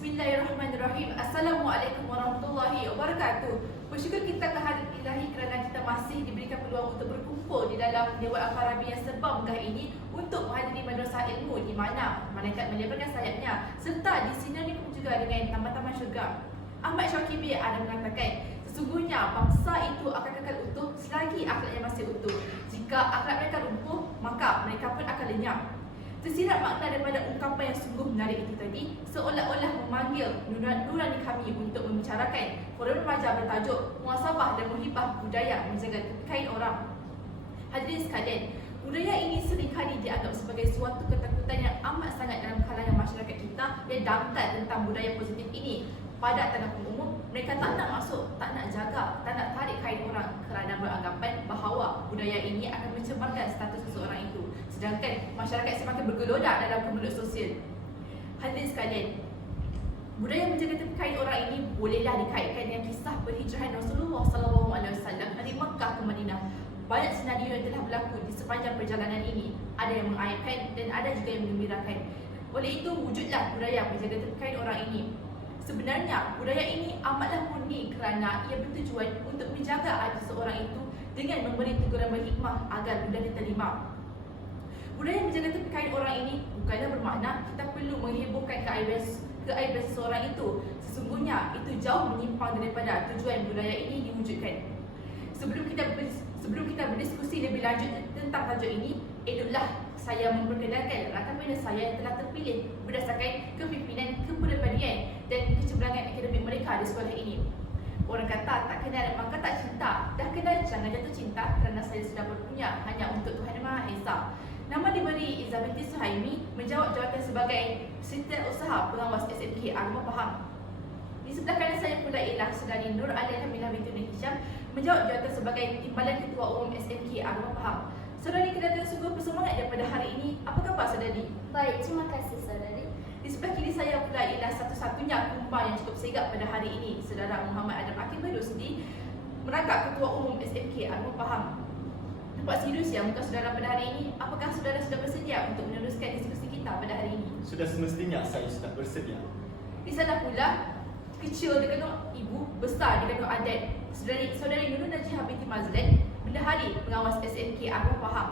Bismillahirrahmanirrahim. Assalamualaikum warahmatullahi wabarakatuh. Bersyukur kita kehadirat ilahi kerana kita masih diberikan peluang untuk berkumpul di dalam Dewan Al-Farabi yang serba megah ini untuk menghadiri madrasah ilmu di mana malaikat melebarkan sayapnya serta disinari juga dengan taman-taman syurga. Ahmad Syauqi ada mengatakan, sesungguhnya bangsa itu akan kekal utuh selagi akhlaknya masih utuh. Jika akhlak mereka lumpuh, maka mereka pun akan lenyap. Tersirat makna daripada ungkapan yang sungguh menarik itu tadi, seolah-olah memanggil nurani kami untuk membicarakan forum remaja bertajuk Muhasabah dan Muhibah Budaya Menjaga Kepercayaan Orang. Hadirin sekalian, budaya ini seringkali dianggap sebagai suatu ketakutan yang amat sangat dalam kalangan masyarakat kita yang dangkal tentang budaya positif ini. Pada tanah umum, mereka tak nak masuk, tak nak jaga, tak nak tarik kain orang kerana beranggapan bahawa budaya ini akan mencemarkan status seseorang itu. Sedangkan masyarakat semakin bergelodak dalam kemelut sosial. Hadirin sekalian, budaya menjaga tepi kain orang ini bolehlah dikaitkan dengan kisah perhijrahan Rasulullah SAW dari Makkah ke Madinah. Banyak senario yang telah berlaku di sepanjang perjalanan ini. Ada yang mengaibkan dan ada juga yang menggembirakan. Oleh itu, wujudlah budaya menjaga tepi kain orang ini. Sebenarnya, budaya ini amatlah murni kerana ia bertujuan untuk menjaga hati seseorang itu dengan memberi teguran berhikmah agar mudah diterima. Budaya menjaga tepi kain orang ini bukanlah bermakna kita perlu menghebohkan keaiban seseorang itu. Sesungguhnya, itu jauh menyimpang daripada tujuan budaya ini diwujudkan. Sebelum kita berdiskusi lebih lanjut tentang tajuk ini, eloklah saya memperkenalkan rakan bina saya yang telah terpilih berdasarkan kepimpinan, kepribadian dan kecemerlangan akademik mereka di sekolah ini. Orang kata tak kenal maka tak cinta. Dah kenal jangan jatuh cinta kerana saya sudah berpunya hanya untuk Tuhan Yang Maha Esa. Nama diberi Izzah binti Suhaimi, menjawab jawatan sebagai Setiausaha Pengawas SMK Agama Faham. Di sebelah kanan saya pula ialah Saudari Nur Alia Kamilah binti Nur Hisham, menjawab jawatan sebagai Timbalan Ketua Umum SMK Agama Faham. Saudari kedatangan sungguh bersemangat daripada hari ini. Apa khabar saudari? Baik, terima kasih saudari. Di sebelah kiri saya pula ialah satu-satunya kumpul yang cukup segak pada hari ini, Saudara Muhammad Adam Akib Rusdi, merangkap Ketua Umum SMK Agama Faham. Nampak serius ya muka saudara pada hari ini. Apakah saudara sudah bersedia untuk meneruskan diskusi kita pada hari ini? Sudah semestinya saya sudah bersedia. Di sana pula, kecil dikenal ibu, besar dikenal adat, Saudari Nurul Najihah binti Mazlan, Bendahari Pengawas SMK Agama Faham.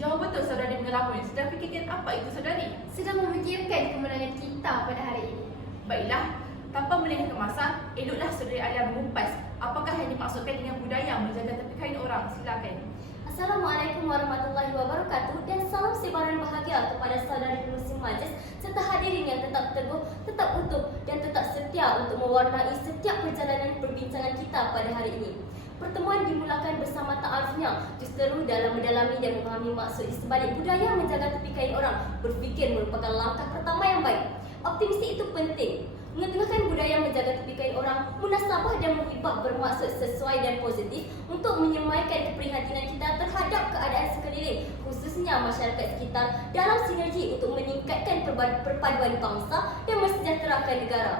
Jauh betul saudari mengelamun. Sedang fikirkan apa itu saudari? Sedang memikirkan kemenangan kita pada hari ini. Baiklah, tanpa melengahkan masa, eloklah saudari Alia mengumpas apakah yang dimaksudkan dengan budaya menjaga tepi kain orang. Silakan. Assalamualaikum warahmatullahi wabarakatuh dan salam sebaran bahagia kepada saudari pengurusi majlis serta hadirin yang tetap teguh, tetap utuh dan tetap setia untuk mewarnai setiap perjalanan perbincangan kita pada hari ini. Pertemuan dimulakan bersama ta'arufnya, justru dalam mendalami dan memahami maksud di sebalik budaya menjaga tepi kain orang, berfikir merupakan langkah pertama yang baik. Optimisi itu penting. Mengetengahkan budaya menjaga tepi kain orang, munasabah dan muhibah bermaksud sesuai dan positif untuk menyemaikan keprihatinan kita terhadap keadaan sekeliling, khususnya masyarakat sekitar dalam sinergi untuk meningkatkan perpaduan bangsa dan mensejahterakan negara.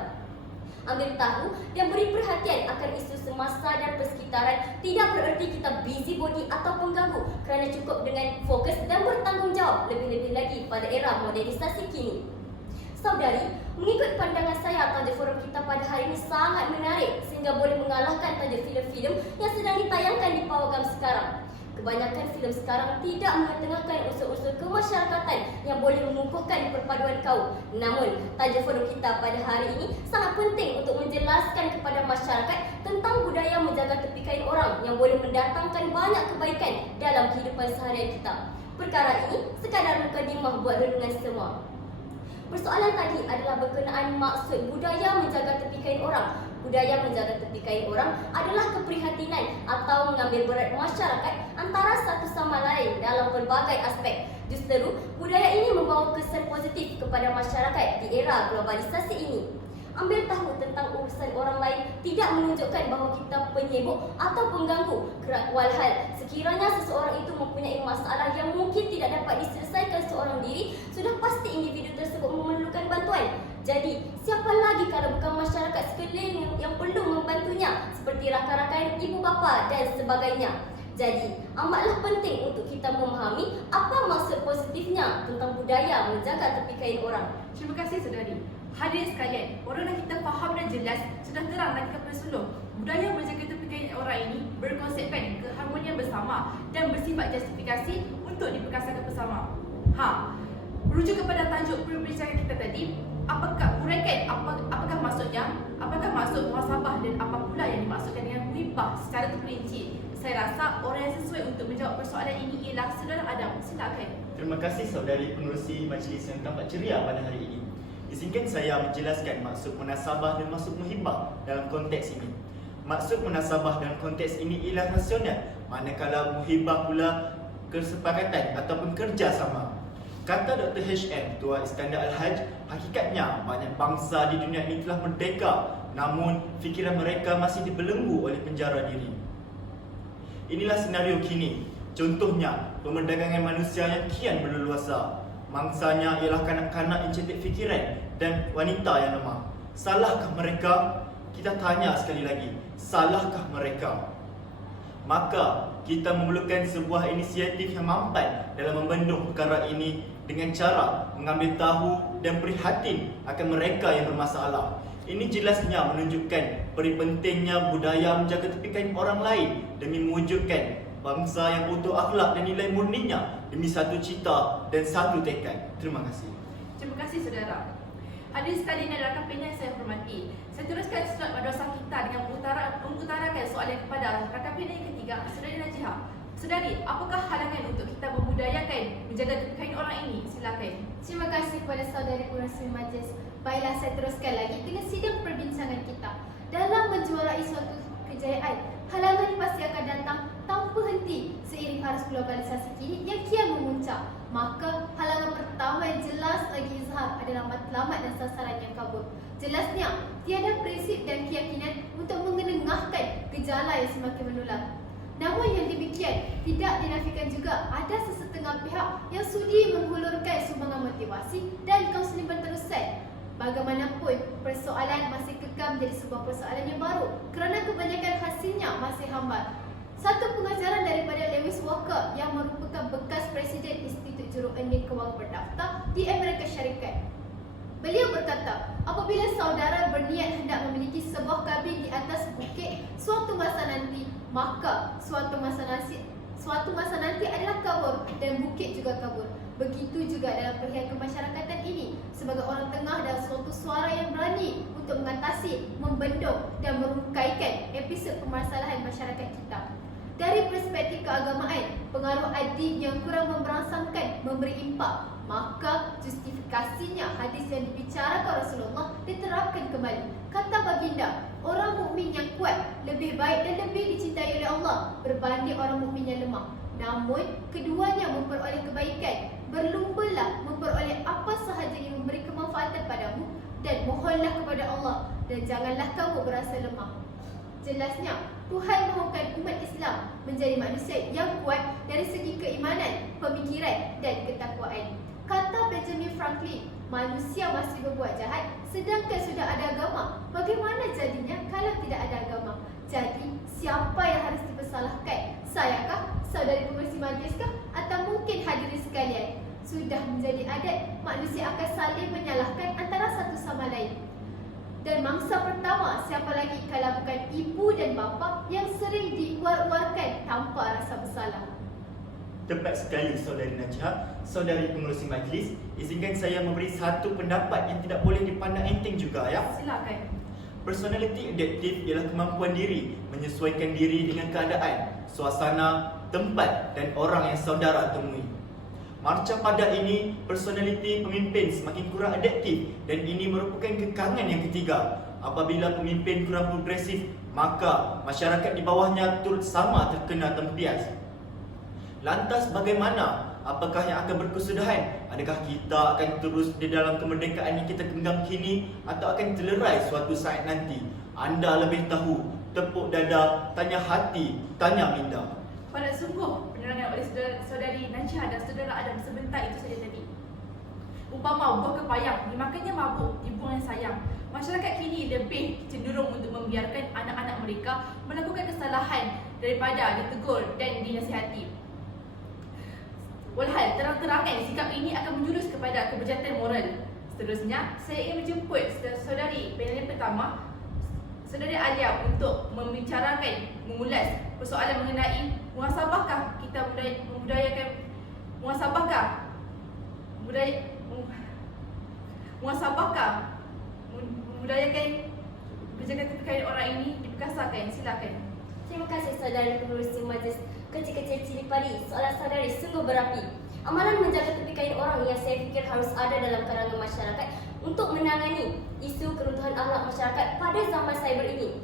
Ambil tahu dan beri perhatian akan isu semasa dan persekitaran tidak bererti kita busybody atau pengganggu kerana cukup dengan fokus dan bertanggungjawab lebih-lebih lagi pada era modernisasi kini. Saudari, mengikut pandangan saya tajuk forum kita pada hari ini sangat menarik sehingga boleh mengalahkan tajuk filem-filem yang sedang ditayangkan di pawagam sekarang. Kebanyakan filem sekarang tidak mengetengahkan unsur-unsur kemasyarakatan yang boleh mengukuhkan perpaduan kaum. Namun, tajuk forum kita pada hari ini sangat penting untuk menjelaskan kepada masyarakat tentang budaya menjaga tepi kain orang yang boleh mendatangkan banyak kebaikan dalam kehidupan seharian kita. Perkara ini sekadar mukadimah buat renungan semua. Persoalan tadi adalah berkenaan maksud budaya menjaga tepi kain orang. Budaya menjaga tepi kain orang adalah keprihatinan atau mengambil berat masyarakat antara satu sama lain dalam berbagai aspek. Justru, budaya ini membawa kesan positif kepada masyarakat di era globalisasi ini. Ambil tahu tentang urusan orang lain tidak menunjukkan bahawa kita penyibuk atau pengganggu. Walhal, sekiranya seseorang itu mempunyai masalah yang mungkin tidak dapat diselesaikan seorang diri, sudah pasti individu tersebut memerlukan bantuan. Jadi, siapa lagi kalau bukan masyarakat sekeliling yang perlu membantunya, seperti rakan-rakan, ibu bapa dan sebagainya. Jadi, amatlah penting untuk kita memahami apa maksud positifnya tentang budaya menjaga tepi kain orang. Terima kasih saudari. Hadirin sekalian, Walau kita faham dan jelas, sudah terang lagi kepada seluruh. Budaya menjaga tepikan orang ini berkonsepkan keharmonian bersama dan bersifat justifikasi untuk diperkasakan bersama. Merujuk kepada tajuk perbincangan kita tadi, apakah maksudnya? Apakah maksud muhasabah dan apa pula yang dimaksudkan dengan muhibah secara terperinci? Saya rasa orang yang sesuai untuk menjawab persoalan ini ialah Saudara Adam. Silakan. Terima kasih saudari pengerusi majlis yang tampak ceria pada hari ini. Izinkan saya menjelaskan maksud munasabah dan maksud muhibah dalam konteks ini. Maksud munasabah dalam konteks ini ialah rasional, manakala muhibah pula kesepakatan ataupun kerjasama. Kata Dr. H.M. Tua Iskandar Al-Haj, hakikatnya banyak bangsa di dunia ini telah merdeka, namun fikiran mereka masih dibelenggu oleh penjara diri. Inilah senario kini. Contohnya, pemerdagangan manusia yang kian berleluasa. Mangsanya ialah kanak-kanak yang cetek fikiran dan wanita yang lemah. Salahkah mereka? Kita tanya sekali lagi, salahkah mereka? Maka kita memerlukan sebuah inisiatif yang mampan dalam membendung perkara ini dengan cara mengambil tahu dan prihatin akan mereka yang bermasalah. Ini jelasnya menunjukkan peri pentingnya budaya menjaga tepikan orang lain demi mewujudkan bangsa yang utuh akhlak dan nilai murninya demi satu cita dan satu tekad. Terima kasih. Terima kasih saudara. Hadirin sekalian dan rakan pendengar yang saya hormati, saya teruskan surat madrasah kita dengan mengutarakan soalan kepada rakan pendengar yang ketiga, Saudari Najihah. Saudari, apakah halangan untuk kita membudayakan menjaga tepikan orang ini? Silakan. Terima kasih kepada saudari pengerusi majlis. Baiklah, saya teruskan lagi dengan sidang perbincangan kita. Dalam menjuarai suatu kejayaan, halangan pasti akan datang tanpa henti seiring arus globalisasi kini yang kian memuncak. Maka halangan pertama yang jelas lagi izhar adalah matlamat dan sasaran yang kabur. Jelasnya, tiada prinsip dan keyakinan untuk mengenengahkan gejala yang semakin menular. Namun yang demikian tidak dinafikan juga ada sesetengah pihak yang sudi menghulurkan sumbangan motivasi dan kaunseling berterusan. Bagaimanapun, persoalan masih kekal menjadi sebuah persoalan yang baru kerana kebanyakan hasilnya masih hambar. Satu pengajaran daripada Lewis Walker yang merupakan bekas Presiden Institut Juruending Kewangan Berdaftar di Amerika Syarikat. Beliau berkata, apabila saudara berniat hendak memiliki sebuah kabin di atas bukit suatu masa nanti, maka suatu masa nanti adalah kabur dan bukit juga kabur. Begitu juga dalam perihal kemasyarakatan ini, sebagai orang tengah dan suatu suara yang berani untuk mengatasi, membendung dan merungkaikan episod permasalahan masyarakat kita. Dari perspektif keagamaan, pengaruh adib yang kurang memberangsangkan memberi impak, maka justifikasinya hadis yang dibicarakan Rasulullah diterapkan kembali. Kata baginda, orang mukmin yang kuat lebih baik dan lebih dicintai oleh Allah berbanding orang mukmin yang lemah. Namun, keduanya memperoleh kebaikan. Berlumbalah memperoleh apa sahaja yang memberi kemanfaatan padamu dan mohonlah kepada Allah dan janganlah kamu berasa lemah. Jelasnya, Tuhan mahukan umat Islam menjadi manusia yang kuat dari segi keimanan, pemikiran dan ketakwaan. Kata Benjamin Franklin, manusia masih berbuat jahat sedangkan sudah ada agama. Bagaimana jadinya kalau tidak ada agama? Jadi, siapa yang harus dipersalahkan? Sayakah? Saudari pengerusi majliskah? Atau mungkin hadirin sekalian? Sudah menjadi adat, manusia akan saling menyalahkan antara satu sama lain. Dan mangsa pertama siapa lagi kalau bukan ibu dan bapa yang sering diuar-uarkan tanpa rasa bersalah. Tepat sekali saudari Najihah. Saudari pengerusi majlis, izinkan saya memberi satu pendapat yang tidak boleh dipandang enteng juga ya. Silakan. Personality adaptive ialah kemampuan diri menyesuaikan diri dengan keadaan, suasana, tempat dan orang yang saudara temui. Marca pada ini, personality pemimpin semakin kurang adaptif dan ini merupakan kekangan yang ketiga. Apabila pemimpin kurang progresif, maka masyarakat di bawahnya turut sama terkena tempias. Lantas bagaimana? Apakah yang akan berkesudahan? Adakah kita akan terus di dalam kemerdekaan yang kita genggam kini atau akan terlerai suatu saat nanti? Anda lebih tahu. Tepuk dada, tanya hati, tanya minda. Pada sungguh penerangan oleh saudari Najihah dan saudara Adam sebentar itu saja tadi. Umpama buah kepayang dimakannya mabuk, dibuang yang sayang. Masyarakat kini lebih cenderung untuk membiarkan anak-anak mereka melakukan kesalahan daripada ditegur dan dinasihati. Walhal terang-terangan sikap ini akan menjurus kepada kebejatan moral. Seterusnya, saya ingin menjemput saudari bersama Saudari Alia untuk membicarakan, mengulas persoalan mengenai muhasabahkah kita membudayakan muhasabahkah membudayakan menjaga keterkaitan orang ini diperkasakan. Silakan. Terima kasih saudari pengurusi majlis. Kecil-kecil cili padi, soalan saudari sungguh berapi. Amalan menjaga tepi kain orang yang saya fikir harus ada dalam kalangan masyarakat untuk menangani isu keruntuhan akhlak masyarakat pada zaman cyber ini.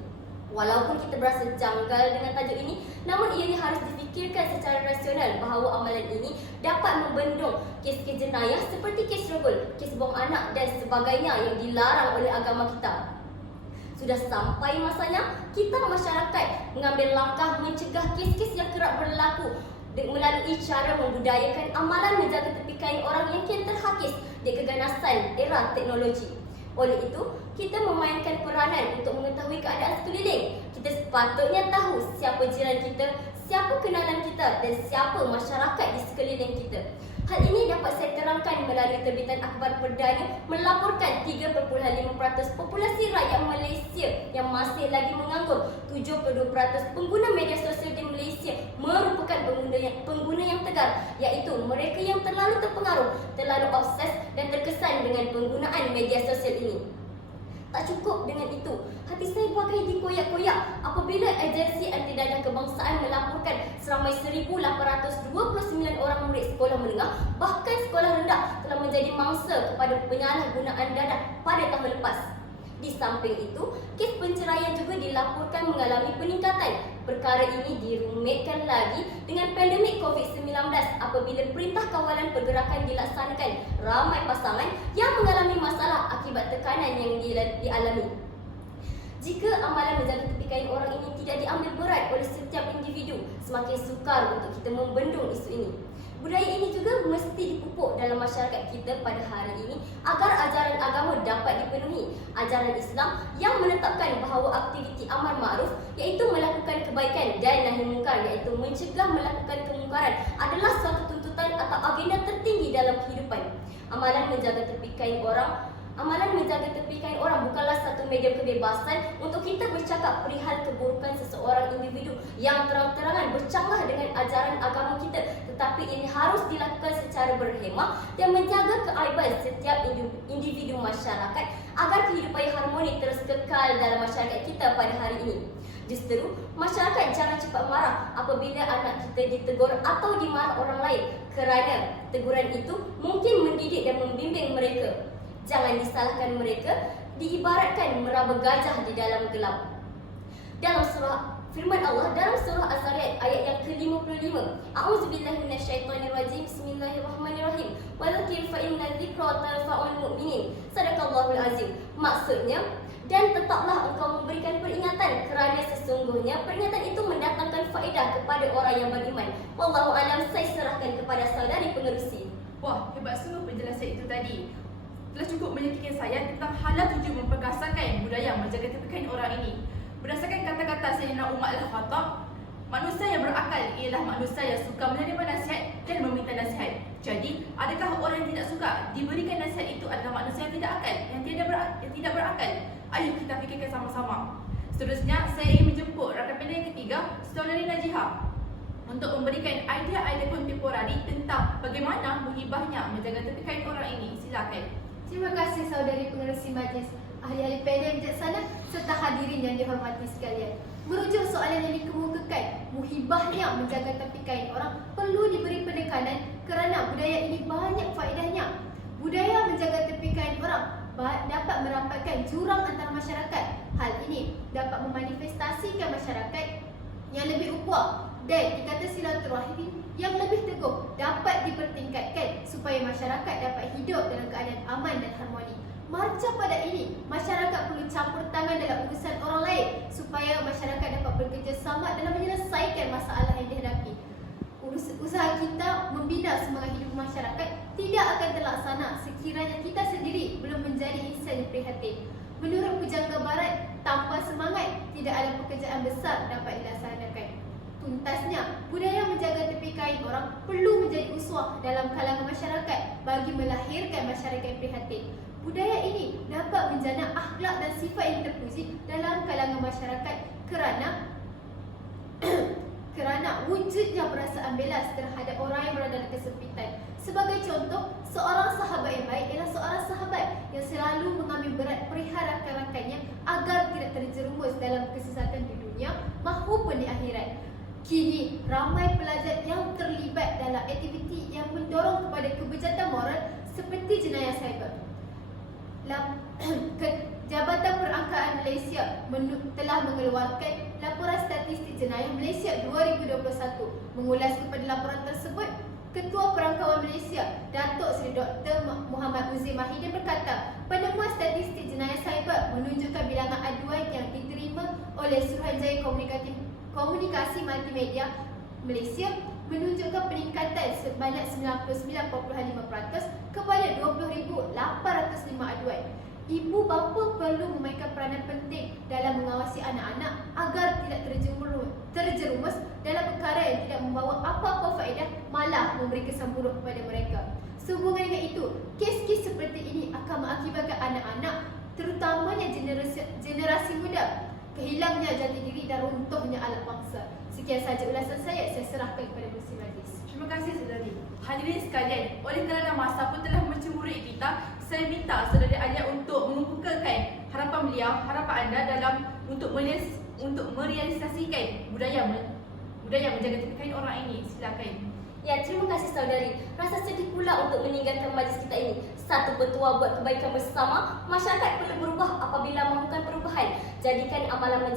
Walaupun kita berasa janggal dengan tajuk ini, namun ianya harus difikirkan secara rasional bahawa amalan ini dapat membendung kes-kes jenayah seperti kes rogol, kes buang anak dan sebagainya yang dilarang oleh agama kita. Sudah sampai masanya kita masyarakat mengambil langkah mencegah kes-kes yang kerap berlaku melalui cara membudayakan amalan menjaga tepi kain orang yang kian terhakis di keganasan era teknologi. Oleh itu, kita memainkan peranan untuk mengetahui keadaan sekeliling. Kita sepatutnya tahu siapa jiran kita, siapa kenalan kita dan siapa masyarakat di sekeliling kita. Hal ini dapat saya terangkan melalui terbitan akhbar perdana melaporkan 3.5% populasi rakyat Malaysia yang masih lagi menganggur. 72% pengguna media sosial di Malaysia merupakan pengguna yang tegar, iaitu mereka yang terlalu terpengaruh, terlalu obses dan terkesan dengan penggunaan media sosial ini. Tak cukup dengan itu, hati saya bagai dikoyak-koyak apabila agensi anti dadah kebangsaan melaporkan seramai 1,829 orang murid sekolah menengah bahkan sekolah rendah telah menjadi mangsa kepada penyalahgunaan dadah pada tahun lepas. Di samping itu, kes penceraian juga dilaporkan mengalami peningkatan. Perkara ini dirumitkan lagi dengan pandemik COVID-19 apabila perintah kawalan pergerakan dilaksanakan. Ramai pasangan yang mengalami masalah akibat tekanan yang dialami. Jika amalan menjaga tepi kain orang ini tidak diambil berat oleh setiap individu, semakin sukar untuk kita membendung isu ini. Budaya ini juga mesti dipupuk dalam masyarakat kita pada hari ini agar ajaran agama dapat dipenuhi. Ajaran Islam yang menetapkan bahawa aktiviti amar ma'ruf iaitu melakukan kebaikan dan nahi mungkar iaitu mencegah melakukan kemungkaran adalah suatu tuntutan atau agenda tertinggi dalam kehidupan. Amalan menjaga tepi kain orang bukanlah satu medium kebebasan untuk kita bercakap perihal keburukan seseorang individu yang terang-terangan bercanggah dengan ajaran agama kita, tetapi ini harus dilakukan secara berhemah dan menjaga keaiban setiap individu masyarakat agar kehidupan yang harmoni terus kekal dalam masyarakat kita pada hari ini. Justru, masyarakat jangan cepat marah apabila anak kita ditegur atau dimarah orang lain kerana teguran itu mungkin mendidik dan membimbing mereka. Jangan disalahkan mereka, diibaratkan meraba gajah di dalam gelap. Dalam surah firman Allah dalam surah Az-Zariyat ayat yang ke-55, A'udzubillahi minasyaitonirrajim. Bismillahirrahmanirrahim. Wa dzakir fa inna dzikra tanfa'ul mu'minin. Sadaqallahul azim. Maksudnya, dan tetaplah engkau memberikan peringatan kerana sesungguhnya peringatan itu mendatangkan faedah kepada orang yang beriman. Wallahu a'lam. Saya serahkan kepada saudari pengerusi. Wah, hebat sungguh penjelasan itu tadi. Telah cukup meyakinkan saya tentang hala tuju memperkasakan budaya menjaga tepi kain orang ini. Berdasarkan kata-kata Sayyidina Umar Al-Khattab, manusia yang berakal ialah manusia yang suka menerima nasihat dan meminta nasihat. Jadi, adakah orang yang tidak suka diberikan nasihat itu adalah manusia yang tidak akal, yang tidak berakal? Ayo kita fikirkan sama-sama. Seterusnya, saya ingin menjemput rakan panel yang ketiga, Saudari Najihah, untuk memberikan idea-idea kontemporari tentang bagaimana muhibahnya menjaga tepi kain orang ini. Silakan. Terima kasih saudari pengerusi majlis, ahli-ahli panel bijaksana serta hadirin yang dihormati sekalian. Merujuk soalan yang dikemukakan, muhibahnya menjaga tepi kain orang perlu diberi penekanan kerana budaya ini banyak faedahnya. Budaya menjaga tepi kain orang dapat merampatkan jurang antara masyarakat. Hal ini dapat memanifestasikan masyarakat yang lebih ukuah dan ikatan silaturahim yang lebih teguh dapat dipertingkatkan supaya masyarakat dapat hidup dalam keadaan aman dan harmoni. Marca pada ini, masyarakat perlu campur tangan dalam urusan orang lain supaya masyarakat dapat bekerjasama dalam menyelesaikan masalah yang dihadapi. Usaha kita membina semangat hidup masyarakat tidak akan terlaksana sekiranya kita sendiri belum menjadi insan yang prihatin. Menurut Pujangga Barat, tanpa semangat tidak ada pekerjaan besar dapat dilaksanakan. Tuntasnya, budaya menjaga tepi kain orang perlu menjadi uswah dalam kalangan masyarakat bagi melahirkan masyarakat yang prihatin. Budaya ini dapat menjana akhlak dan sifat yang terpuji dalam kalangan masyarakat kerana wujudnya perasaan belas terhadap orang yang berada dalam kesempitan. Sebagai contoh, seorang sahabat yang baik ialah seorang sahabat yang selalu mengambil berat perihal rakan-rakannya agar tidak terjerumus dalam kesesatan di dunia maupun di akhirat. Kini, ramai pelajar yang terlibat dalam aktiviti yang mendorong kepada kebejatan moral seperti jenayah cyber. Jabatan Perangkaan Malaysia telah mengeluarkan laporan statistik jenayah Malaysia 2021. Mengulas kepada laporan tersebut, Ketua Perangkawan Malaysia, Datuk Seri Dr. Muhammad Uzir Mahidin berkata, penemuan statistik jenayah cyber menunjukkan bilangan aduan yang diterima oleh Suruhanjaya Komunikasi Multimedia Malaysia menunjukkan peningkatan sebanyak 99.5% kepada 20,805 aduan. Ibu bapa perlu memainkan peranan penting dalam mengawasi anak-anak agar tidak terjerumus dalam perkara yang tidak membawa apa-apa faedah, malah memberi kesan buruk kepada mereka. Sehubungan dengan itu, kes-kes seperti ini akan mengakibatkan anak-anak, terutamanya generasi muda, kehilangnya jati diri dan runtuhnya alat bangsa. Sekian sahaja ulasan saya serahkan kepada Pengerusi Majlis. Terima kasih saudari. Hadirin sekalian, oleh kerana masa pun telah mencemburi kita, saya minta saudari Alia untuk mengemukakan harapan beliau, harapan anda dalam untuk merealisasikan budaya menjaga tepi kain orang ini. Silakan. Ya, terima kasih saudari. Rasa sedih pula untuk meninggalkan majlis kita ini. Satu bertuah buat kebaikan bersama, masyarakat perlu berubah apabila mahukan perubahan. Jadikan amalan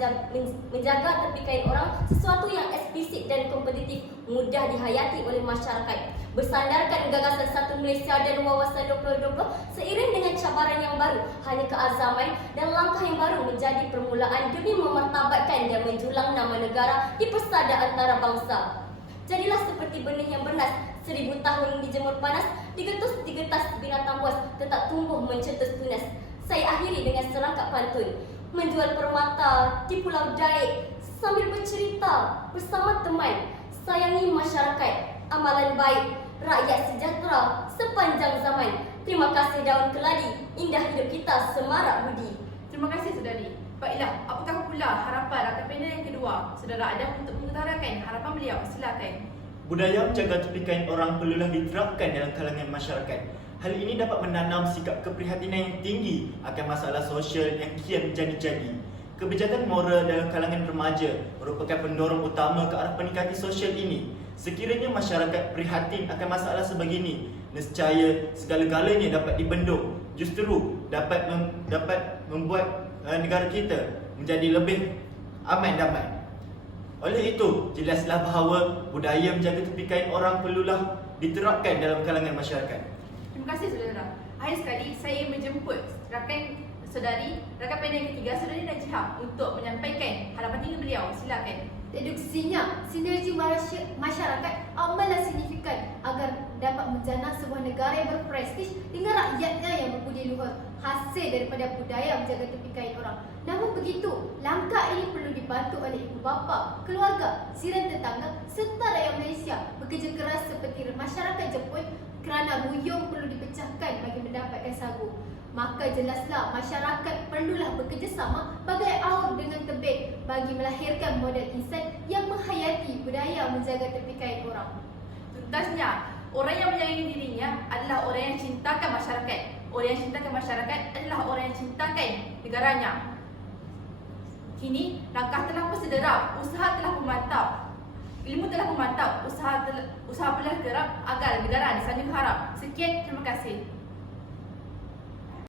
menjaga tepi kain orang sesuatu yang eksplisit dan kompetitif, mudah dihayati oleh masyarakat. Bersandarkan gagasan Satu Malaysia dan Wawasan 2020 seiring dengan cabaran yang baru, hanya keazaman dan langkah yang baru menjadi permulaan demi memartabatkan dan menjulang nama negara di persada antara bangsa. Jadilah seperti benih yang bernas, 1000 tahun dijemur panas, digetus binatang buas, tetap tumbuh mencetus tunas. Saya akhiri dengan serangkap pantun. Menjual permata di Pulau Daik sambil bercerita bersama teman. Sayangi masyarakat, amalan baik, rakyat sejahtera sepanjang zaman. Terima kasih daun keladi, indah hidup kita semarak budi. Terima kasih saudari. Baiklah, apakah pula harapan rakan panel yang kedua, saudara Adam, untuk mengutarakan harapan beliau? Silakan. Budaya menjaga tepi kain orang perlulah diterapkan dalam kalangan masyarakat. Hal ini dapat menanam sikap keprihatinan yang tinggi akan masalah sosial yang kian menjadi-jadi. Kebijakan moral dalam kalangan remaja merupakan pendorong utama ke arah peningkatan sosial ini. Sekiranya masyarakat prihatin akan masalah sebegini, nescaya segala-galanya dapat dibendung. Justru dapat membuat negara kita menjadi lebih aman damai. Oleh itu, jelaslah bahawa budaya menjaga tepi kain orang perlulah diterapkan dalam kalangan masyarakat. Terima kasih saudara. Akhir sekali, saya menjemput rakan panel yang ketiga, saudari Najihah, untuk menyampaikan harapan tinggi beliau. Silakan. Deduksinya, sinergi masyarakat amatlah signifikan agar dapat menjana sebuah negara yang berprestij dengan rakyatnya yang berbudi luhur, hasil daripada budaya menjaga tepi kain orang. Namun begitu, langkah ini perlu dibantu oleh ibu bapa, keluarga, jiran tetangga serta rakyat Malaysia bekerja keras seperti masyarakat Jepun kerana ruyung perlu dipecahkan bagi mendapatkan sagu. Maka jelaslah masyarakat perlulah bekerjasama bagai aur dengan tebing bagi melahirkan model insan yang menghayati budaya menjaga tepi kain orang. Tuntasnya, orang yang menyayangi dirinya adalah orang yang cintakan masyarakat. Orang yang cintakan masyarakat adalah orang yang cintakan negaranya. Kini, langkah telah bersedera, usaha telah memantap. Ilmu telah memantap, usaha telah gerak agar negara disanjung harap. Sekian, terima kasih.